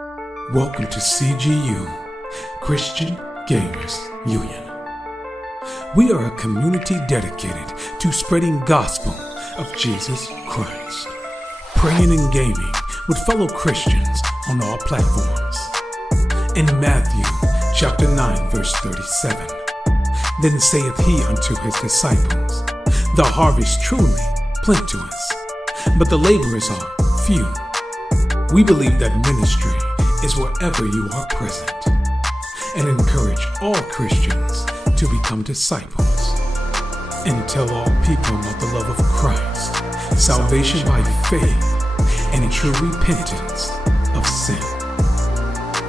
Welcome to CGU, Christian Gamers Union. We are a community dedicated to spreading gospel of Jesus Christ, praying and gaming with fellow Christians on all platforms. In Matthew chapter 9 verse 37, then saith he unto his disciples, the harvest truly plenteous, but the laborers are few. We believe that ministry is wherever you are present, and encourage all Christians to become disciples and tell all people about the love of Christ, salvation by faith, and true repentance of sin.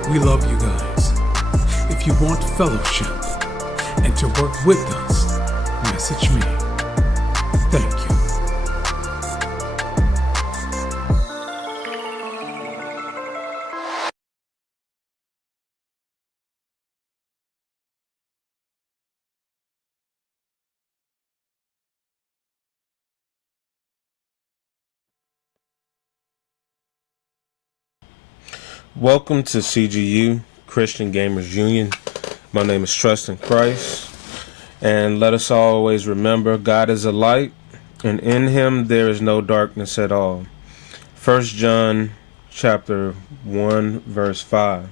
We love you guys. If you want fellowship and to work with us, message me. Thank you. Welcome to CGU, Christian Gamers Union. My name is Trust in Christ, and let us always remember God is a light, and in him there is no darkness at all. 1 John chapter 1 verse 5.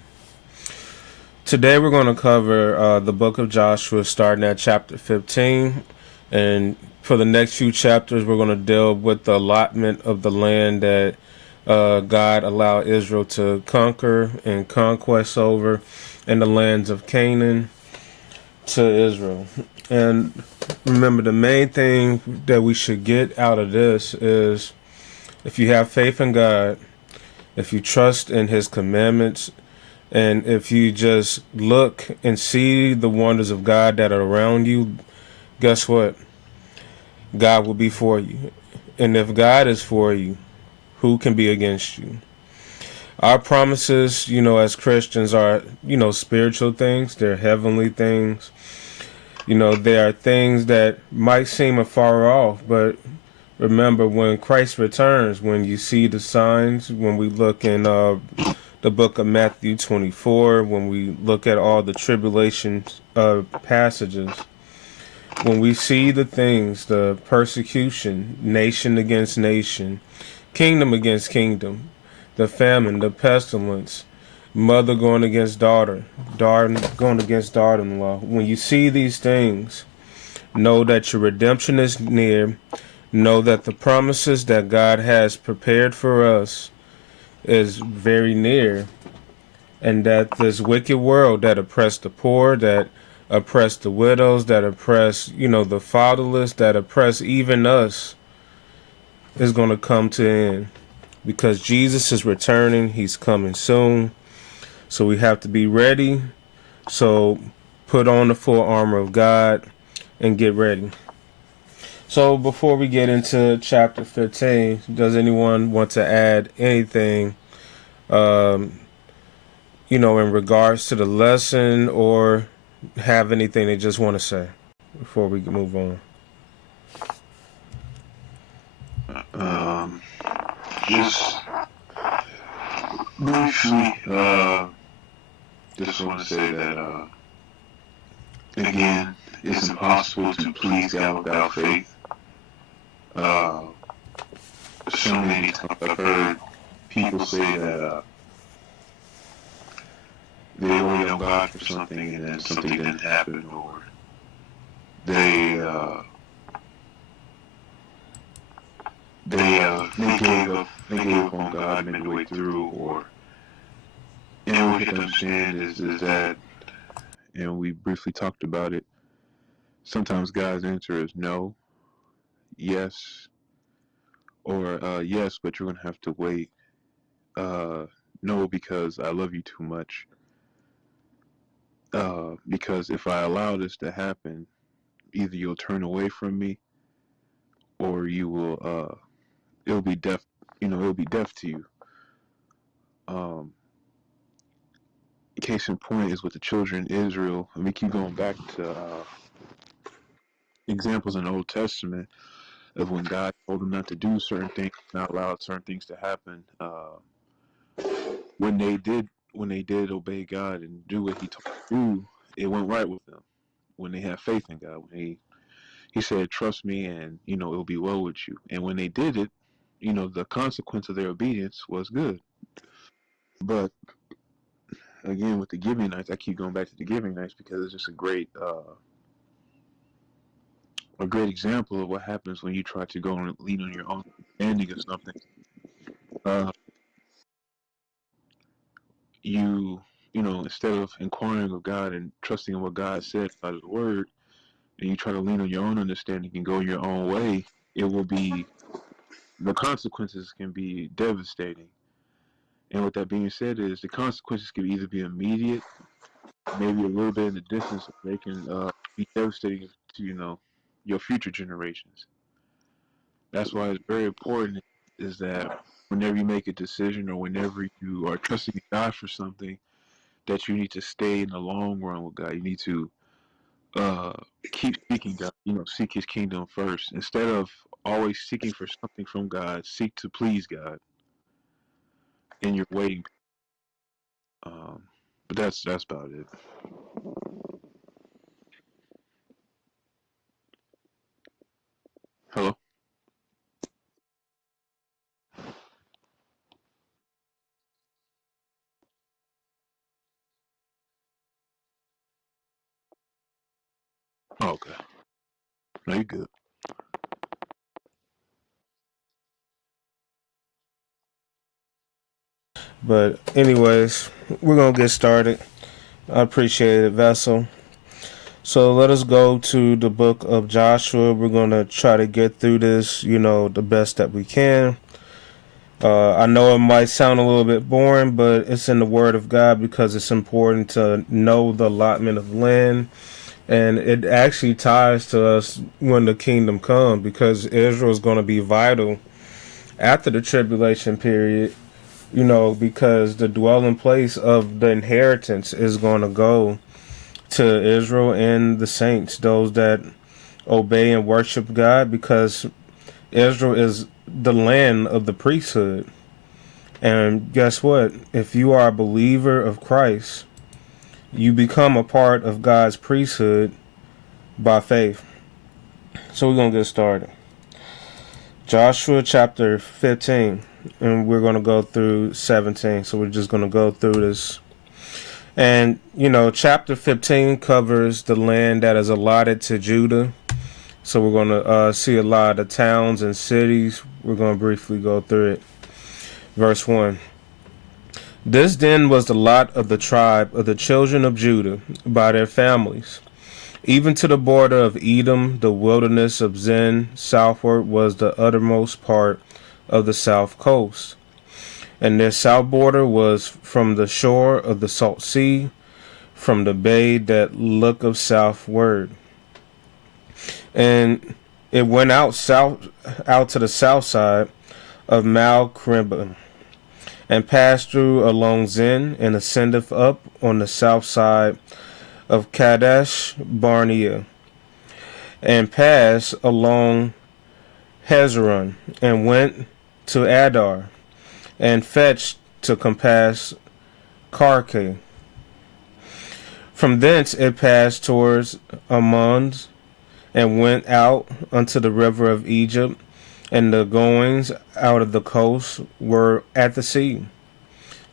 Today we're going to cover the book of Joshua starting at chapter 15, and for the next few chapters we're going to deal with the allotment of the land that God allowed Israel to conquer and conquest over in the lands of Canaan to Israel. And remember, the main thing that we should get out of this is if you have faith in God, if you trust in his commandments, and if you just look and see the wonders of God that are around you, guess what? God will be for you. And if God is for you, who can be against you? Our promises, as Christians are, spiritual things. They're heavenly things. They are things that might seem afar off, but remember, when Christ returns, when you see the signs, when we look in the book of Matthew 24, when we look at all the tribulation passages, when we see the things, the persecution, nation against nation, kingdom against kingdom, the famine, the pestilence, mother going against daughter, daughter going against daughter-in-law. When you see these things, know that your redemption is near. Know that the promises that God has prepared for us is very near. And that this wicked world that oppressed the poor, that oppressed the widows, that oppressed, the fatherless, that oppressed even us, is going to come to an end, because Jesus is returning. He's coming soon, so we have to be ready. So put on the full armor of God and get ready. So before we get into chapter 15, does anyone want to add anything in regards to the lesson, or have anything they just want to say before we move on? Just briefly, just want to say that, again, it's impossible to please God without faith. So many times I've heard people say that they wait on God for something and then something didn't happen, or they gave up on God midway through, and what you have to understand is that, and we briefly talked about it, sometimes God's answer is no, yes, or yes, but you're going to have to wait, no, because I love you too much, because if I allow this to happen, either you'll turn away from me, or you will, it'll be deaf, it'll be deaf to you. Case in point is with the children of Israel, and we keep going back to examples in the Old Testament of when God told them not to do certain things, not allow certain things to happen. when they did obey God and do what He told them to do, it went right with them. When they had faith in God, when He said, "Trust me, and it'll be well with you." And when they did it, the consequence of their obedience was good. But again, with the giving nights, I keep going back to the giving nights because it's just a great example of what happens when you try to go and lean on your own understanding of something. Uh, instead of inquiring of God and trusting in what God said about His Word, and you try to lean on your own understanding and go your own way, it will be the consequences can be devastating. And with that being said, is the consequences can either be immediate, maybe a little bit in the distance, or they can be devastating to your future generations. That's why it's very important is that whenever you make a decision or whenever you are trusting in God for something, that you need to stay in the long run with God. You need to uh, keep seeking God. Seek His kingdom first instead of always seeking for something from God. Seek to please God in your waiting. Um, but that's about it. Hello. Oh, okay. No, you good. But anyways, we're gonna get started. I appreciate it, Vessel. So let us go to the book of Joshua. We're gonna try to get through this, the best that we can. I know it might sound a little bit boring, but it's in the Word of God because it's important to know the allotment of land. And it actually ties to us when the kingdom comes because Israel is going to be vital after the tribulation period, because the dwelling place of the inheritance is going to go to Israel and the saints, those that obey and worship God, because Israel is the land of the priesthood. And guess what? If you are a believer of Christ, you become a part of God's priesthood by faith. So we're going to get started. Joshua chapter 15, and we're going to go through 17. So we're just going to go through this. And, chapter 15 covers the land that is allotted to Judah. So we're going to see a lot of towns and cities. We're going to briefly go through it. Verse 1. This then was the lot of the tribe of the children of Judah by their families. Even to the border of Edom, the wilderness of Zin, southward was the uttermost part of the south coast. And their south border was from the shore of the salt sea, from the bay that looketh southward. And it went out to the south side of Malcribba, and passed through along Zin, and ascendeth up on the south side of Kadesh Barnea, and passed along Hezron, and went to Adar, and fetched to compass Karka. From thence it passed towards Ammon, and went out unto the river of Egypt, and the goings out of the coast were at the sea.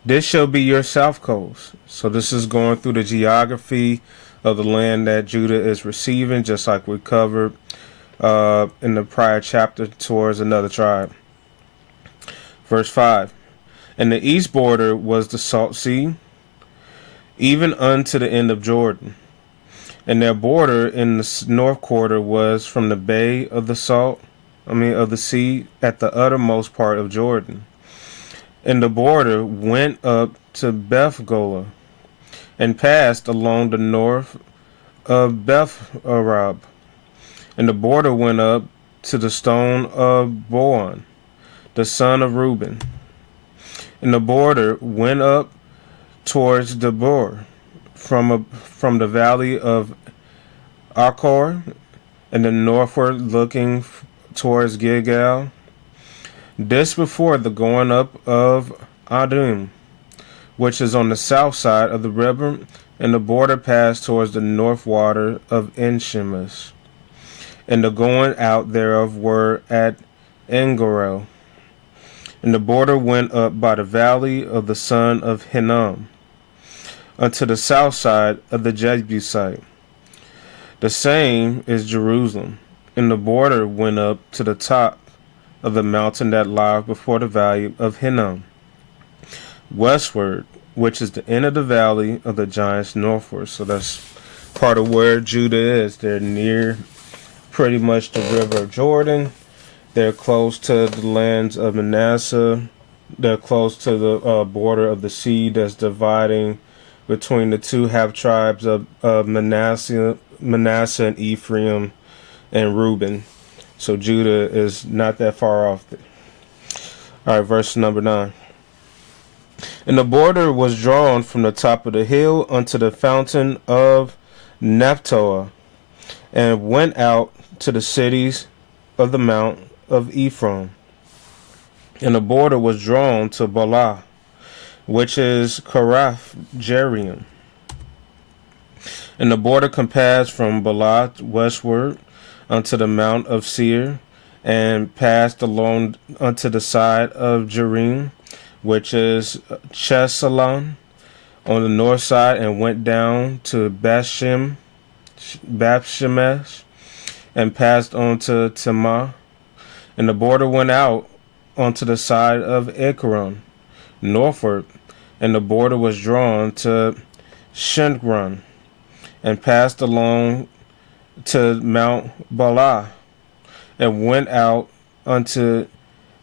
This shall be your south coast. So this is going through the geography of the land that Judah is receiving, just like we covered in the prior chapter towards another tribe. Verse 5. And the east border was the salt sea, even unto the end of Jordan. And their border in the north quarter was from the bay of of the sea at the uttermost part of Jordan. And the border went up to Bethgola, and passed along the north of Beth-arab. And the border went up to the stone of Boan, the son of Reuben. And the border went up towards Debor, from the valley of Achor, and the northward looking towards Gilgal. This before the going up of Adum, which is on the south side of the river, and the border passed towards the north water of Enshemish. And the going out thereof were at Engorel. And the border went up by the valley of the son of Hinnom, unto the south side of the Jebusite. The same is Jerusalem. And the border went up to the top of the mountain that lieth before the valley of Hinnom, westward, which is the end of the valley of the giants northward. So that's part of where Judah is. They're near pretty much the river of Jordan. They're close to the lands of Manasseh. They're close to the border of the sea that's dividing between the two half tribes of Manasseh and Ephraim and Reuben. So Judah is not that far off. All right, verse number 9. And the border was drawn from the top of the hill unto the fountain of Naphtali, and went out to the cities of the mount of Ephraim. And the border was drawn to Bala, which is Karath Jearim. And the border compassed from Bala westward unto the mount of Seir, and passed along unto the side of Jearim, which is Chesalon, on the north side, and went down to Bethshemesh, and passed on to Timah. And the border went out onto the side of Ekron, northward, and the border was drawn to Shingron, and passed along to Mount Bala, and went out unto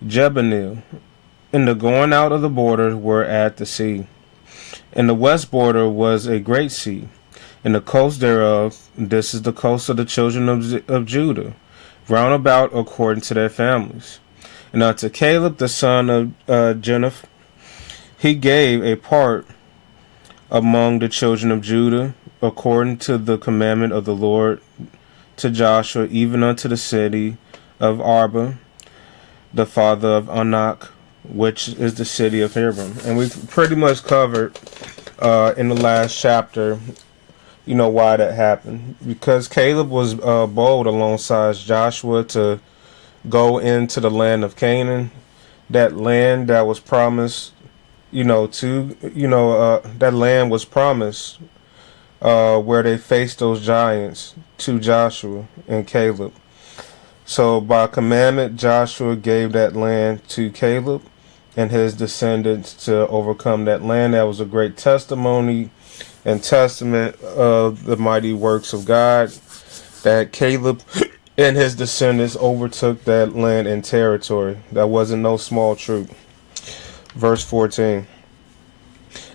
Jebuneel. And the going out of the border were at the sea. And the west border was a great sea, and the coast thereof, this is the coast of the children of Judah, round about according to their families. And unto Caleb the son of Jephunneh, he gave a part among the children of Judah, according to the commandment of the Lord to Joshua, even unto the city of Arba, the father of Anak, which is the city of Hebron. And we pretty much covered in the last chapter, why that happened. Because Caleb was bold alongside Joshua to go into the land of Canaan, that land that was promised, that land was promised where they faced those giants to Joshua and Caleb. So by commandment, Joshua gave that land to Caleb and his descendants to overcome that land. That was a great testimony and testament of the mighty works of God, that Caleb and his descendants overtook that land and territory. That wasn't no small troop. Verse 14.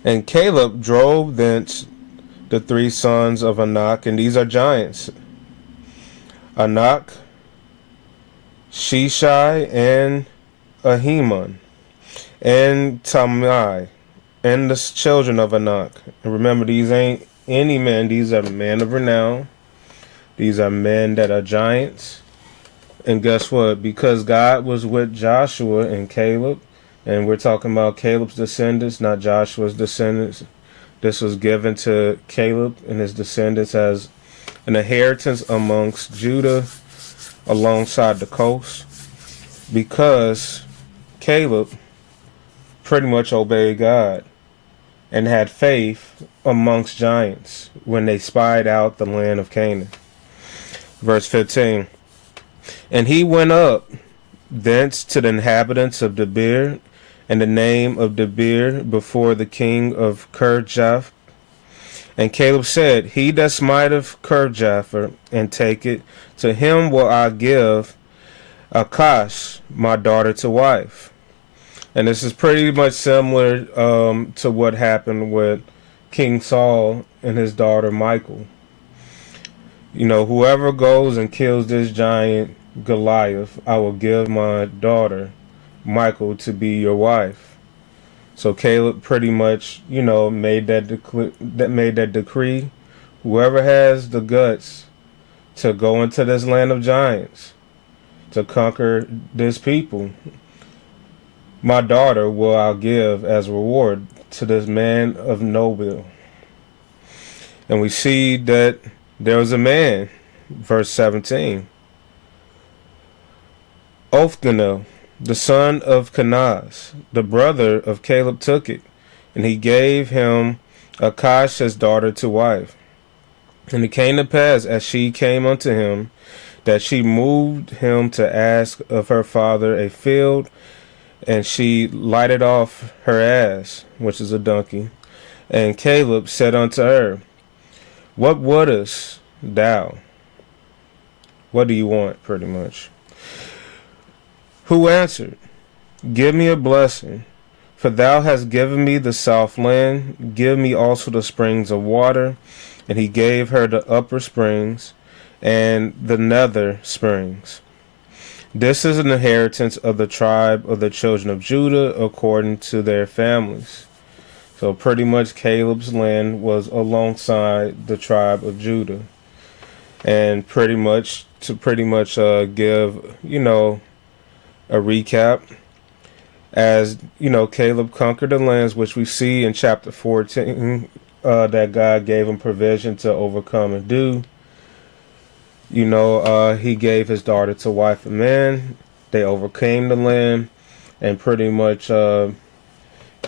And Caleb drove thence the three sons of Anak, and these are giants: Anak, Shishai, and Ahiman, and Talmai, and the children of Anak. And remember, these ain't any men. These are men of renown. These are men that are giants. And guess what? Because God was with Joshua and Caleb, and we're talking about Caleb's descendants, not Joshua's descendants. This was given to Caleb and his descendants as an inheritance amongst Judah alongside the coast, because Caleb pretty much obeyed God and had faith amongst giants when they spied out the land of Canaan. Verse 15. And he went up thence to the inhabitants of Debir, and the name of Debir before the king of Kirjath. And Caleb said, He that smiteth Kirjath and take it, to him will I give Akash, my daughter, to wife. And this is pretty much similar to what happened with King Saul and his daughter Michal. Whoever goes and kills this giant Goliath, I will give my daughter Michal to be your wife. So Caleb pretty much, made that decree. Whoever has the guts to go into this land of giants, to conquer this people, My daughter will I give as reward to this man of Nobil. And we see that there was a man, verse 17, Othniel, the son of Kenaz, the brother of Caleb, took it, and he gave him Akash's daughter to wife. And it came to pass, as she came unto him, that she moved him to ask of her father a field, and she lighted off her ass, which is a donkey. And Caleb said unto her, What wouldest thou? What do you want, pretty much? Who answered, Give me a blessing, for thou hast given me the south land, give me also the springs of water. And he gave her the upper springs and the nether springs. This is an inheritance of the tribe of the children of Judah according to their families. So pretty much Caleb's land was alongside the tribe of Judah. And pretty much to give, a recap, as Caleb conquered the lands, which we see in chapter 14, that God gave him provision to overcome and do. He gave his daughter to wife and man. They overcame the land, and pretty much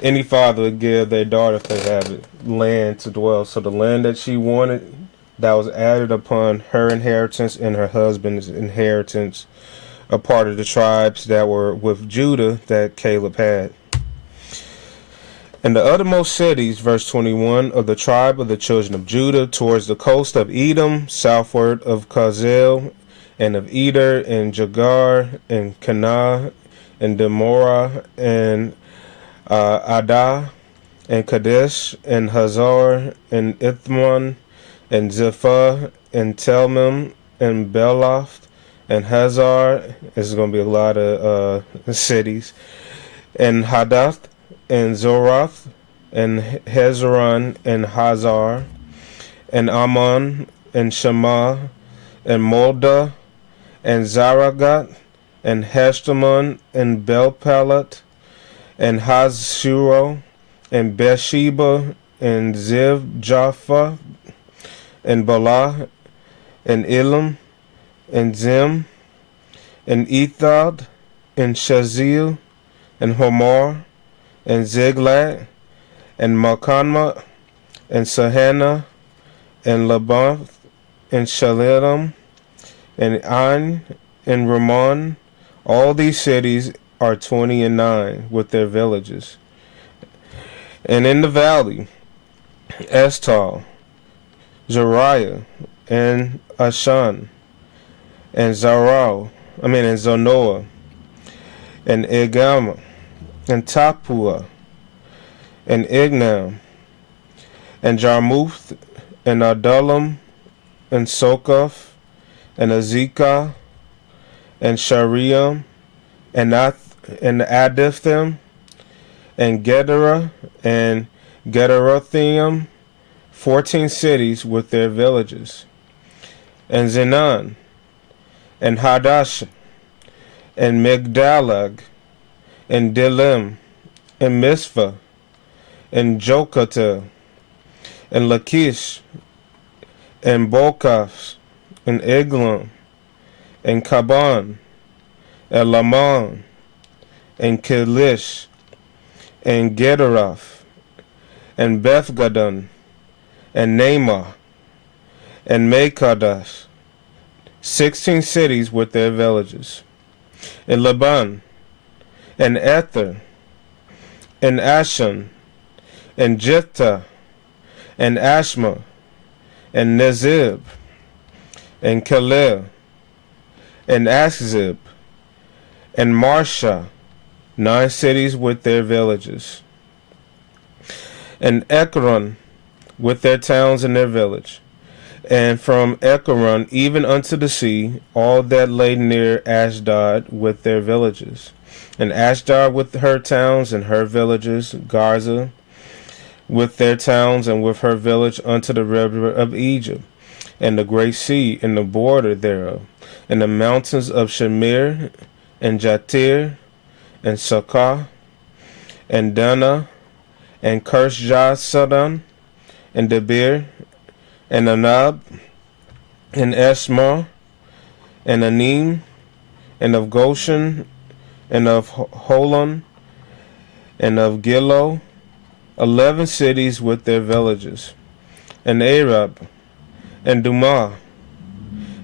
any father would give their daughter, if they have it, land to dwell. So the land that she wanted, that was added upon her inheritance and her husband's inheritance, a part of the tribes that were with Judah that Caleb had. And the uttermost cities, verse 21, of the tribe of the children of Judah, towards the coast of Edom, southward of Kazel, and of Eder, and Jagar, and Canaan, and Demorah, and Adah, and Kadesh, and Hazar, and Ithmon, and Zephah, and Telmim, and Beloth, and Hazar. This is going to be a lot of cities, and Hadath, and Zorath, and Hezron, and Hazar, and Ammon, and Shema, and Molda, and Zaragat, and Heshtamon, and Belpalat, and Hazshuro, and Beersheba, and Ziv Jaffa, and Bala, and Elam, and Zim, and Ethod, and Shazil, and Homor, and Ziglag, and Malkanma, and Sahana, and Labanth, and Shalilam, and Ain, and Ramon. All these cities are 29 with their villages. And in the valley, Estal, Zariah, and Ashan, and and Zanoah, and Egama, and Tapua, and Ignam, and Jarmuth, and Adullam, and Sokoth, and Azekah, and Shariam, and Adithim, and Gedera, and Gederothaim, 14 cities with their villages, and Zenan, and Hadash, and Migdalag, and Dilim, and Misphah, and Jokata, and Lachish, and Bokath, and Eglon, and Kaban, and Laman, and Kilish, and Gederath, and Bethgadon, and Naamah, and Makadash, 16 cities with their villages, and Laban, and Ether, and Ashan, and Jephthah, and Ashma, and Nezib, and Kalel, and Achzib, and Marsha, 9 cities with their villages, and Ekron with their towns and their village, and from Ekron even unto the sea, all that lay near Ashdod with their villages, and Ashdod with her towns and her villages, Garza with their towns and with her village unto the river of Egypt, and the great sea and the border thereof, and the mountains of Shamir, and Jatir, and Sakah, and Dana, and Kirshjasadon, and Debir, and Anab, and Esma, and Anim, and of Goshen, and of Holon, and of Gilo, 11 cities with their villages, and Arab, and Dumah,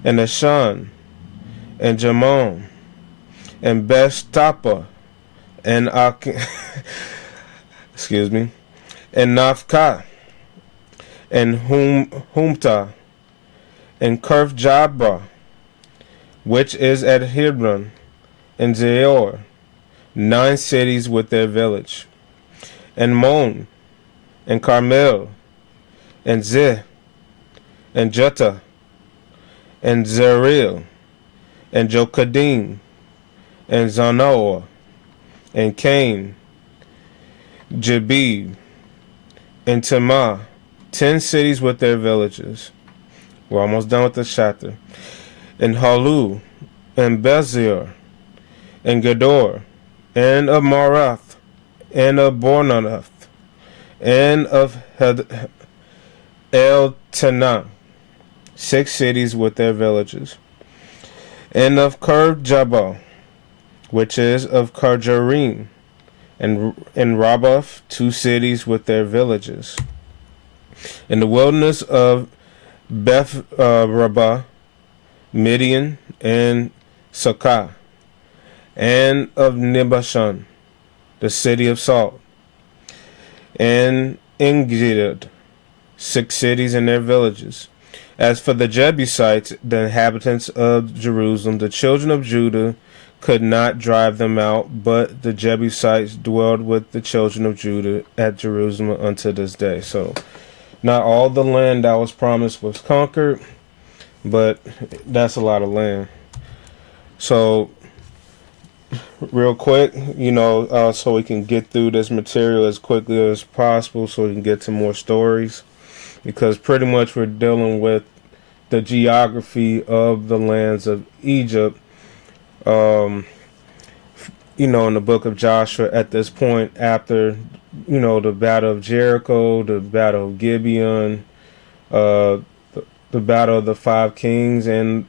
and Ashan, and Jamon, and Beth-Tappa, and excuse me, and Nafka, and Humta, and Kirf-Jabba, which is at Hebron, and Zeor, 9 cities with their village, and Mon, and Carmel, and Zeh, and Jutta, and Zeril, and Jokadim, and Zanoah, and Cain, Jabib, and Tamah, 10 cities with their villages. We're almost done with this chapter. And Halu, and Bezir, and Gedor, and of Marath, and of Bornath, and of El Tanah, 6 cities with their villages. And of Kirjabal, which is of Karjarim, and Rabbah, 2 cities with their villages. In the wilderness of Beth Rabbah, Midian, and Sakah, and of Nibashan, the city of salt, and Engidad, 6 cities and their villages. As for the Jebusites, the inhabitants of Jerusalem, the children of Judah could not drive them out, but the Jebusites dwelled with the children of Judah at Jerusalem unto this day. So, not all the land that was promised was conquered, but that's a lot of land. So, real quick, so we can get through this material as quickly as possible so we can get to more stories, because pretty much we're dealing with the geography of the lands of Egypt, in the book of Joshua at this point, after, the battle of Jericho, the battle of Gibeon, the battle of the 5 kings, and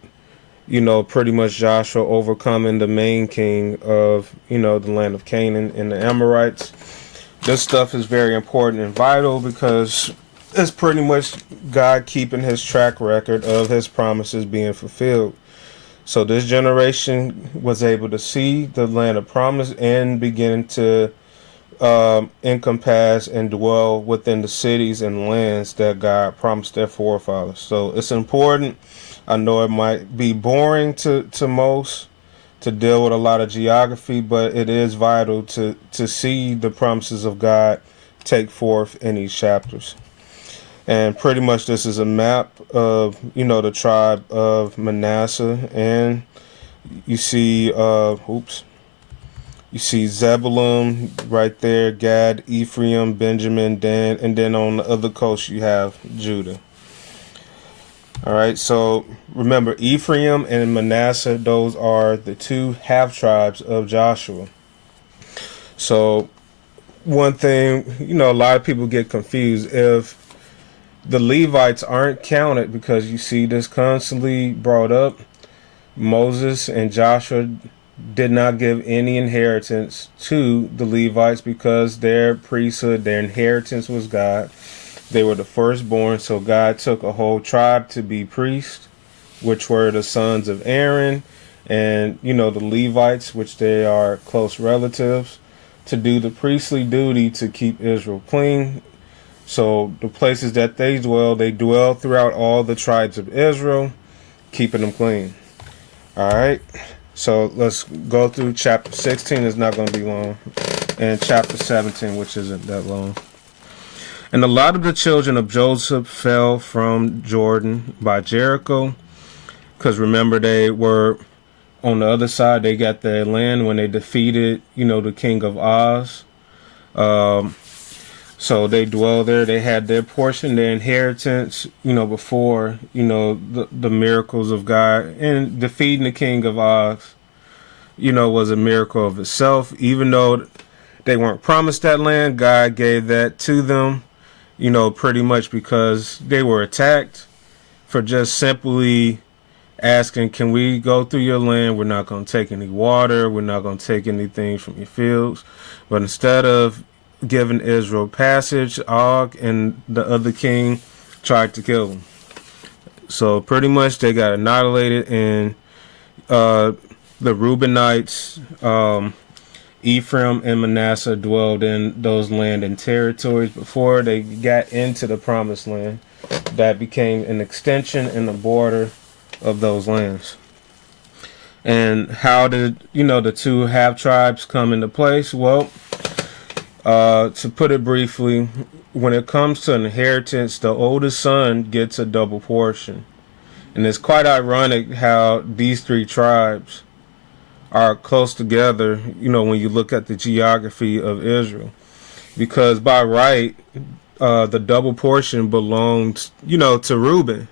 pretty much Joshua overcoming the main king of, the land of Canaan and the Amorites. This stuff is very important and vital because it's pretty much God keeping his track record of his promises being fulfilled. So this generation was able to see the land of promise and begin to encompass and dwell within the cities and lands that God promised their forefathers. So it's important. I know it might be boring to most to deal with a lot of geography, but it is vital to see the promises of God take forth in these chapters. And pretty much this is a map of, the tribe of Manasseh. And you see, you see Zebulun right there, Gad, Ephraim, Benjamin, Dan, and then on the other coast you have Judah. All right, so remember, Ephraim and Manasseh, those are the 2 half tribes of Joshua. So one thing, a lot of people get confused if the Levites aren't counted, because you see this constantly brought up. Moses and Joshua did not give any inheritance to the Levites because their priesthood, their inheritance was God. They were the firstborn, so God took a whole tribe to be priests, which were the sons of Aaron, and, the Levites, which they are close relatives, to do the priestly duty to keep Israel clean. So the places that they dwell throughout all the tribes of Israel, keeping them clean. All right. So let's go through chapter 16. It's not going to be long. And chapter 17, which isn't that long. And a lot of the children of Joseph fell from Jordan by Jericho, because remember, they were on the other side. They got their land when they defeated, the king of Oz. So they dwell there. They had their portion, their inheritance, before, the miracles of God. And defeating the king of Oz, was a miracle of itself, even though they weren't promised that land. God gave that to them, pretty much because they were attacked for just simply asking, can we go through your land? We're not going to take any water. We're not going to take anything from your fields. But instead of giving Israel passage, Og and the other king tried to kill them. So pretty much they got annihilated, and the Reubenites, Ephraim and Manasseh dwelled in those land and territories before they got into the promised land. That became an extension and a border of those lands. And how did, the two half tribes come into place? Well, to put it briefly, when it comes to inheritance, the oldest son gets a double portion. And it's quite ironic how these three tribes are close together, when you look at the geography of Israel. Because by right, the double portion belongs, to Reuben.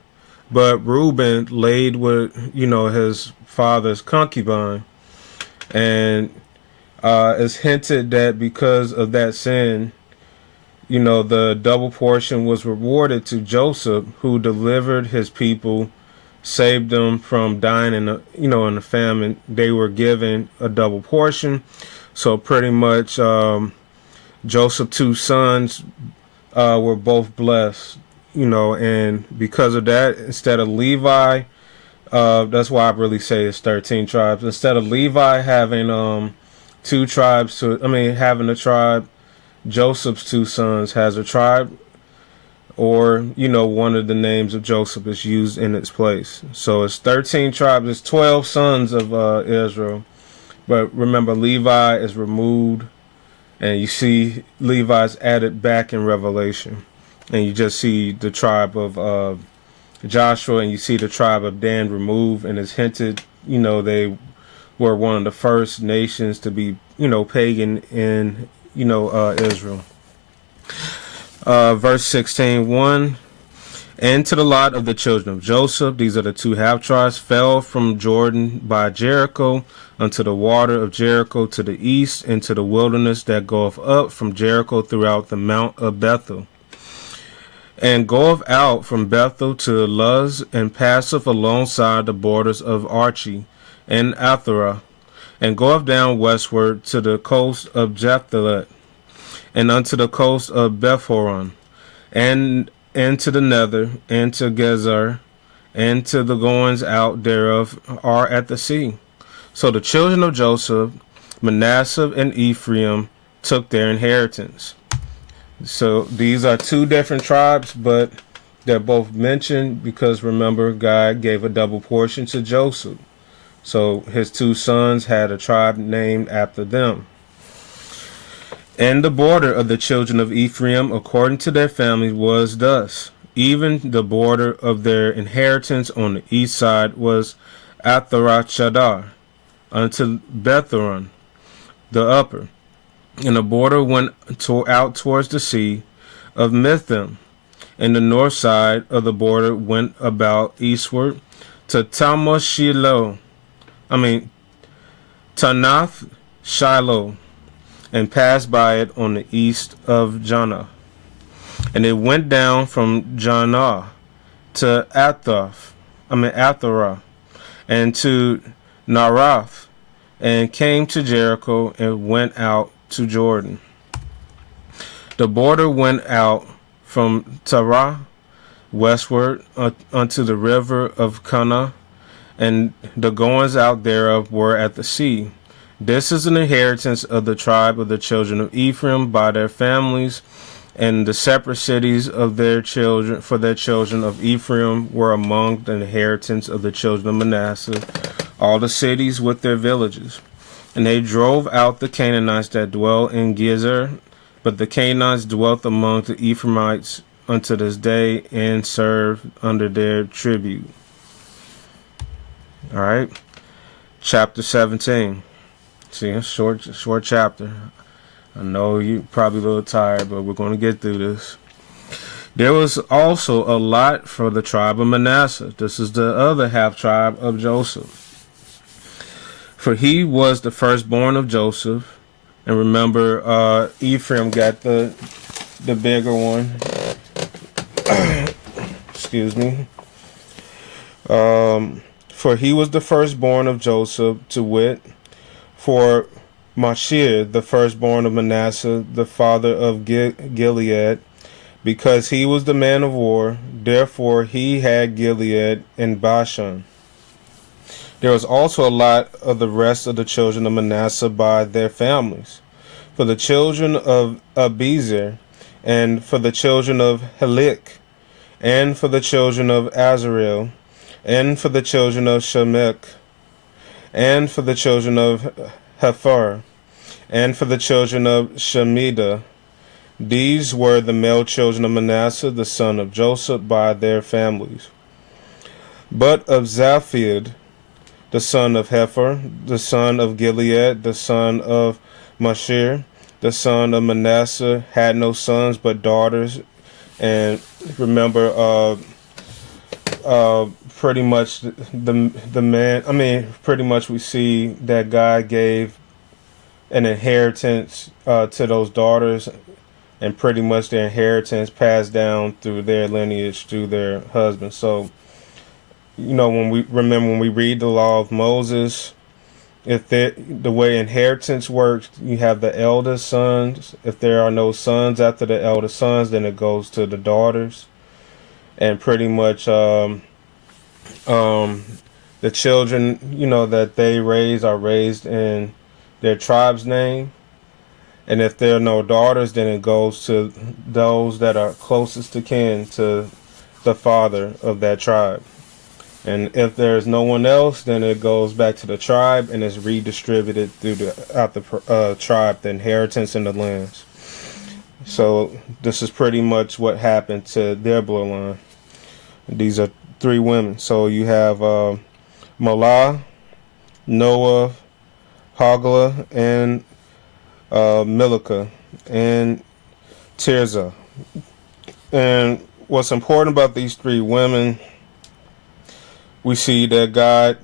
But Reuben laid with, his father's concubine. And it's hinted that because of that sin, the double portion was rewarded to Joseph, who delivered his people, saved them from dying in a famine. They were given a double portion. So pretty much Joseph's two sons were both blessed, and because of that, instead of Levi, that's why I really say it's 13 tribes. Instead of Levi having two tribes, having a tribe, Joseph's two sons has a tribe, or, one of the names of Joseph is used in its place. So it's 13 tribes, it's 12 sons of Israel. But remember, Levi is removed, and you see Levi's added back in Revelation. And you just see the tribe of Joshua, and you see the tribe of Dan removed, and it's hinted, they were one of the first nations to be, pagan in, Israel. Verse 16:1. And to the lot of the children of Joseph, these are the two half tribes, fell from Jordan by Jericho unto the water of Jericho to the east, into the wilderness that goeth up from Jericho throughout the mount of Bethel, and goeth out from Bethel to Luz, and passeth alongside the borders of Archi and Athorah, and goeth down westward to the coast of Japhthalet, and unto the coast of Bethhoron, and to the nether, and to Gezer, and to the goings out thereof are at the sea. So the children of Joseph, Manasseh and Ephraim, took their inheritance. So these are two different tribes, but they're both mentioned because, remember, God gave a double portion to Joseph. So his two sons had a tribe named after them. And the border of the children of Ephraim, according to their families, was thus. Even the border of their inheritance on the east side was Atharoth-Shadar, unto Betharon, the upper. And the border went out towards the sea of Mithim. And the north side of the border went about eastward to Tanath Shiloh, and passed by it on the east of Janah. And it went down from Janah to Atharah, and to Narath, and came to Jericho, and went out to Jordan. The border went out from Tarah westward unto the river of Cana, and the goings out thereof were at the sea. This is an inheritance of the tribe of the children of Ephraim by their families, and the separate cities of their children for their children of Ephraim were among the inheritance of the children of Manasseh, all the cities with their villages. And they drove out the Canaanites that dwell in Gezer, but the Canaanites dwelt among the Ephraimites unto this day, and serve under their tribute. All right, chapter 17. See, a short chapter. I know you're probably a little tired, but we're going to get through this. There was also a lot for the tribe of Manasseh. This is the other half tribe of Joseph. For he was the firstborn of Joseph, And remember, Ephraim got the bigger one. Excuse me. For he was the firstborn of Joseph, to wit, for Machir, the firstborn of Manasseh, the father of Gilead, because he was the man of war, therefore he had Gilead and Bashan. There was also a lot of the rest of the children of Manasseh by their families. For the children of Abizer, and for the children of Helik, and for the children of Azarel, and for the children of Shemek, and for the children of Hephar, and for the children of Shemida. These were the male children of Manasseh, the son of Joseph, by their families. But of Zaphid, the son of Hephar, the son of Gilead, the son of Machir, the son of Manasseh, had no sons but daughters. And remember, pretty much the man. I mean, pretty much we see that God gave an inheritance to those daughters, and pretty much their inheritance passed down through their lineage through their husbands. So, when we read the law of Moses, if the way inheritance works, you have the eldest sons. If there are no sons after the eldest sons, then it goes to the daughters, and pretty much the children that they raise are raised in their tribe's name. And if there are no daughters, then it goes to those that are closest to kin to the father of that tribe. And if there's no one else, then it goes back to the tribe and is redistributed throughout the tribe, the inheritance in the lands. So this is pretty much what happened to their bloodline. These are three women. So you have Malah, Noah, Hoglah, and Milcah, and Tirzah. And what's important about these three women, we see that God,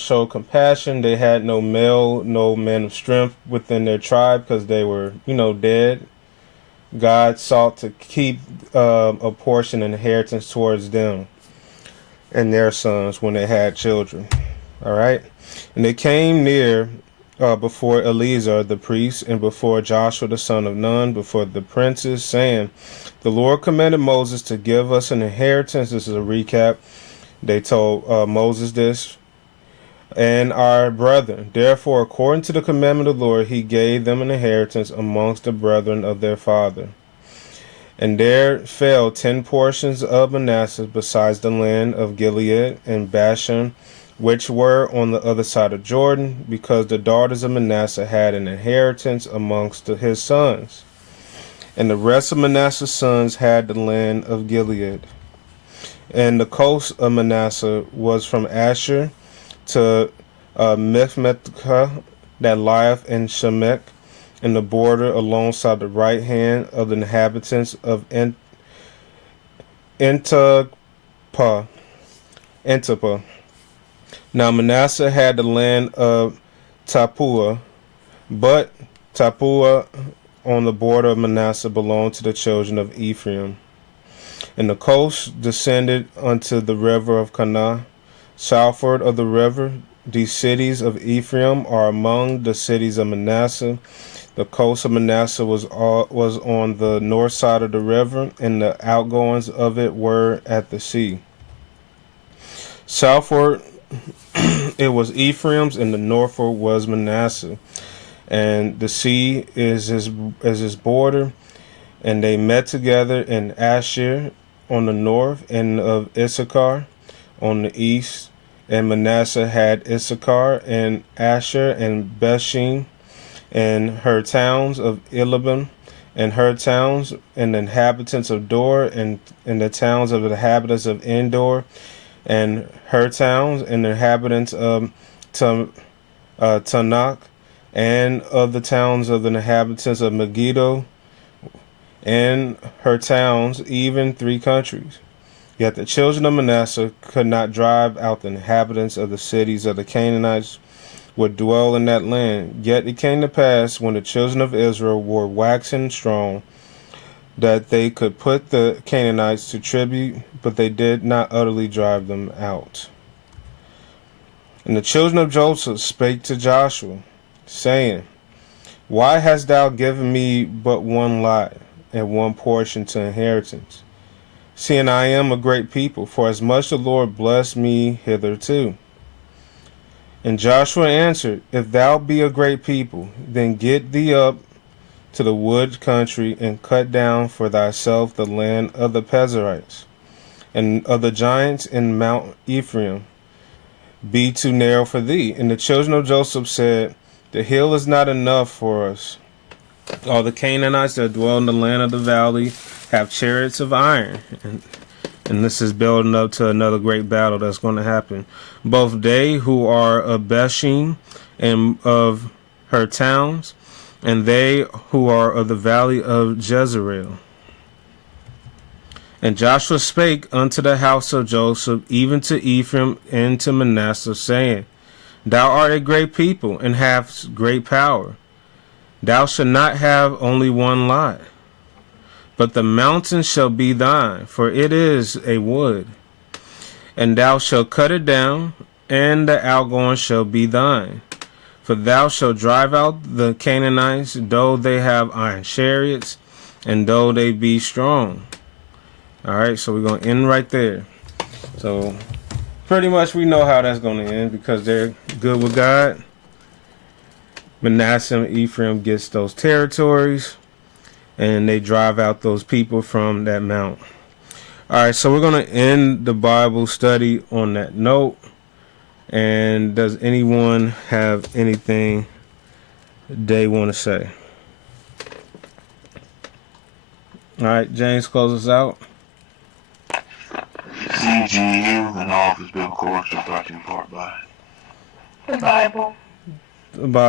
showed compassion. They had no man of strength within their tribe because they were, dead. God sought to keep a portion of inheritance towards them and their sons when they had children. All right. And they came near before Eleazar the priest and before Joshua the son of Nun, before the princes, saying, the Lord commanded Moses to give us an inheritance. This is a recap. They told Moses this, and our brethren. Therefore, according to the commandment of the Lord, he gave them an inheritance amongst the brethren of their father. And there fell 10 portions of Manasseh besides the land of Gilead and Bashan, which were on the other side of Jordan, because the daughters of Manasseh had an inheritance amongst his sons. And the rest of Manasseh's sons had the land of Gilead. And the coast of Manasseh was from Asher to Michmethkah, that lieth in Shemek, in the border alongside the right hand of the inhabitants of Entapah. Now Manasseh had the land of Tappuah, but Tappuah on the border of Manasseh belonged to the children of Ephraim. And the coast descended unto the river of Kanah, southward of the river. These cities of Ephraim are among the cities of Manasseh. The coast of Manasseh was on the north side of the river, and the outgoings of it were at the sea. Southward it was Ephraim's, and the northward was Manasseh. And the sea is his border. And they met together in Asher on the north, and of Issachar on the east. And Manasseh had Issachar and Asher and Bethshem and her towns, of Elabim and her towns, and the inhabitants of Dor, and the towns of the inhabitants of Endor, and her towns, and the inhabitants of Tanakh, and of the towns of the inhabitants of Megiddo, and her towns, even 3 countries. Yet the children of Manasseh could not drive out the inhabitants of the cities of the Canaanites, would dwell in that land. Yet it came to pass, when the children of Israel were waxen strong, that they could put the Canaanites to tribute, but they did not utterly drive them out. And the children of Joseph spake to Joshua, saying, Why hast thou given me but one lot, and one portion to inheritance, seeing I am a great people? For as much the Lord blessed me hitherto. And Joshua answered, If thou be a great people, then get thee up to the wood country, and cut down for thyself the land of the Pezerites, and of the giants in Mount Ephraim, be too narrow for thee. And the children of Joseph said, The hill is not enough for us. All the Canaanites that dwell in the land of the valley have chariots of iron. And this is building up to another great battle that's going to happen. Both they who are of Bethshem and of her towns, and they who are of the valley of Jezreel. And Joshua spake unto the house of Joseph, even to Ephraim and to Manasseh, saying, Thou art a great people, and hast great power. Thou shalt not have only one lot, but the mountain shall be thine, for it is a wood. And thou shalt cut it down, and the outgoing shall be thine. For thou shalt drive out the Canaanites, though they have iron chariots, and though they be strong. Alright, so we're going to end right there. So, pretty much we know how that's going to end, because they're good with God. Manasseh and Ephraim gets those territories, and they drive out those people from that mount. Alright, so we're going to end the Bible study on that note. And does anyone have anything they want to say? Alright, James, close us out. CGU and all of his biblical works are brought to you in part by The Bible. The Bible.